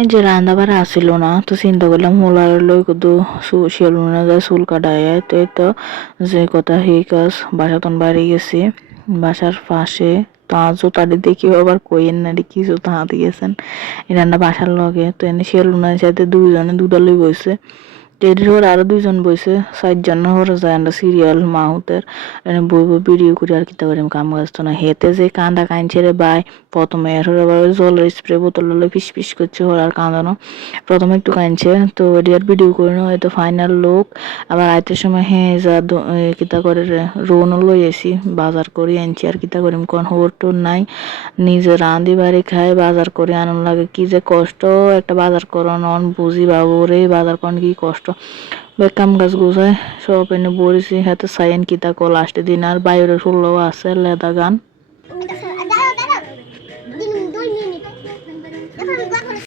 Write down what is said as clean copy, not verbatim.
এই যে রান্না বাড়া আসিল না, তো চিন্তা করলাম হোলার লই কদু শিয়ালুনা যায় চুল কাটায়। তো এই তো যে কথা সেই কাজ বাসাতন বাড়ি গেছি, বাসার পাশে তা জোতাটি দেখি আবার কইেন না কি জোতা হাতে গেছেন এই রান্না বাসার লগে। তো এনে শিয়ালুনার সাথে দুইজনে দুটা লই বইছে, টেডির ওর আরো দুইজন বইছে, 4 জন ওরা যায় আমরা সিরিয়াল মাহুতের এনে বই বই ভিডিও করে আর কিতা করিম কাম কাজ তো না। হেতে যে কান্দা কাঁদছে রে ভাই, প্রথমে এর আবার ওই জলের স্প্রে বোতল লইলে ফিস ফিস করছে ওর আর কাঁদানো। প্রথমে একটু কাঁদছে, তো এটি আর ভিডিও করে না হয়তো ফাইনাল লোক। আবার আইতের সময় হ্যাঁ যা কিতা করে রে রোনও লই এসি বাজার করে আনছি আর কিতা করিম কোন হোর টোর নাই, নিজে রাঁধি বাড়ি খাই বাজার করে আনন্দ লাগে। কি যে কষ্ট একটা বাজার করন অন বুঝি বাবু রে, বাজার করন কি কষ্ট। কাম গাছ গোছায় সব এনে বলেছি হাতে সাইন কিতা কল লাস্টে দিন আর বাইরে শুনলেও আছে লেদা গান।